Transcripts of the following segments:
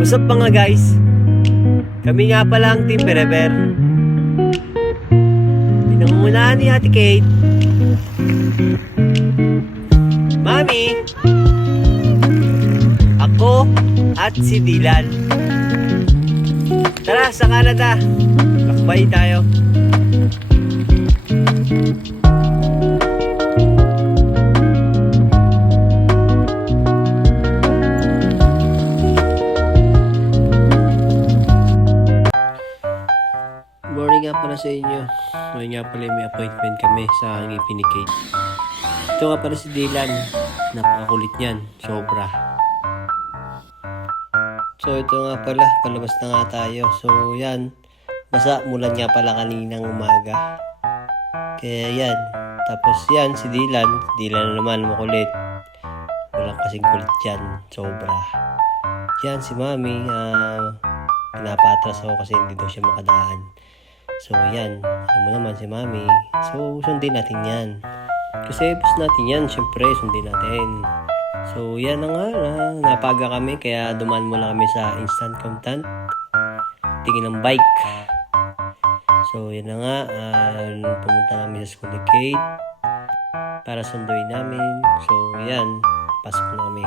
What's up mga guys? Kami nga pala ang Team Bereber. Pinangungunahan ni Ate Kate, Mami, ako, at si Dylan. Tara sa Canada, lakbay tayo. Morning nga pala sa inyo. Ngayon nga pala may appointment kami sa ngipin ni Kate. Ito nga pala si Dylan. Napakakulit niyan. Sobra. So ito nga pala. Palabas na nga tayo. So yan. Basa mulan nga pala kaninang umaga. Kaya yan. Tapos yan si Dylan. Dylan na naman makulit. Walang kasing kulit dyan. Sobra. Yan si Mami. Pinapatras ako kasi hindi daw siya makadaan. So yan, alam mo naman si Mami. So sundin natin yan. Kasi bus natin yan, syempre sundin natin. So yan na nga, napaga kami. Kaya dumaan muna kami sa instant content. Tingin ng bike. So yan na nga, pumunta namin sa school ni Kate para sunduin namin. So yan, pasok na kami.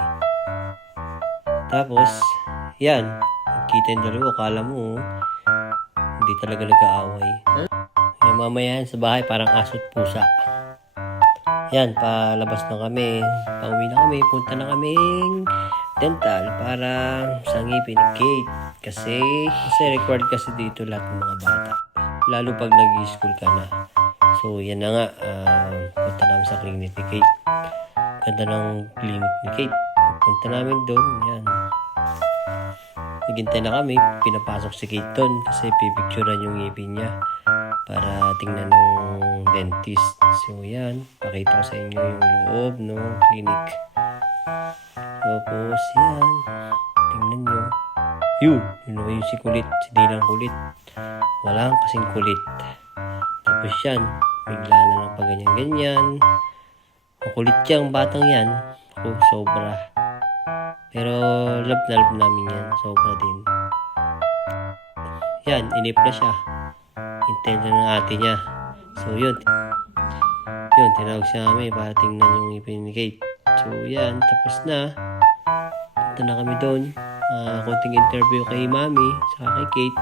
Tapos, yan, nagkita yung dalawa. Kala mo, hindi talaga nag-aaway. Yan, mamaya yan sa bahay parang aso't pusa. Yan, palabas na kami. Pauwi na kami. Punta na kaming dental para sa ngipin ni Kate. Kasi required kasi dito lahat ng mga bata. Lalo pag nag-i-school ka na. So, yan na nga. Punta namin sa clinic ni Kate. Ganda ng clinic ni Kate. Punta namin doon. Yan. Naghintay na kami, pinapasok si Kate doon kasi pipicturean yung ngipin niya para tingnan ng dentist. So yan, pakita ko sa inyo yung loob ng clinic. Tapos yan, tingnan nyo. Yun naman yung si kulit, si Dylan kulit. Walang kasing kulit. Tapos yan, bigla na lang pa ganyan-ganyan. Makulit siyang batang yan. Ako, sobra. Pero love na love namin yan. Sobra din. Yan, inip na siya. Hintay na ng ate niya. So yun. Yun, tinawag siya kami para tingnan yung ngipin ni Kate. So yan, tapos na. Punta na kami doon. Konting interview kay Mami sa kay Kate.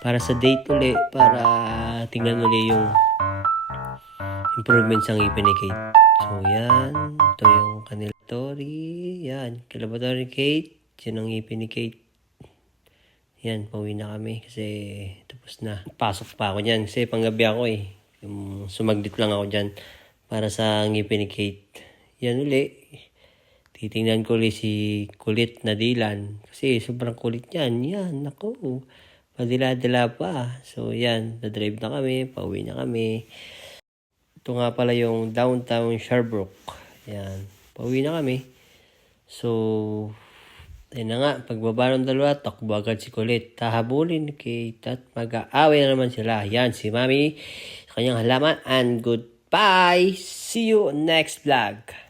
Para sa date uli. Para tingnan uli yung improvement sa ngipin ni Kate. So yan, ito yung kanila story. Yan, laboratory Kate. Yan ang ngipin ni Kate. Yan, pauwi na kami kasi tapos na. Pasok pa ako dyan kasi panggabi ako eh. Sumaglit lang ako dyan para sa ngipin ni Kate. Yan uli. Titingnan ko ulit si kulit na Dylan. Kasi sobrang kulit yan. Yan, naku. Padila-dila pa. So yan, na-drive na kami. Pauwi na kami. Ito nga pala yung downtown Sherbrooke. Yan. Pauwi na kami. So, ayun na nga. Pagbaba ng dalawa, takbo agad si kulit. Tahabulin kay Tat. Mag-aaway na naman sila. Yan, si Mami. Sa kanyang halaman. And goodbye. See you next vlog.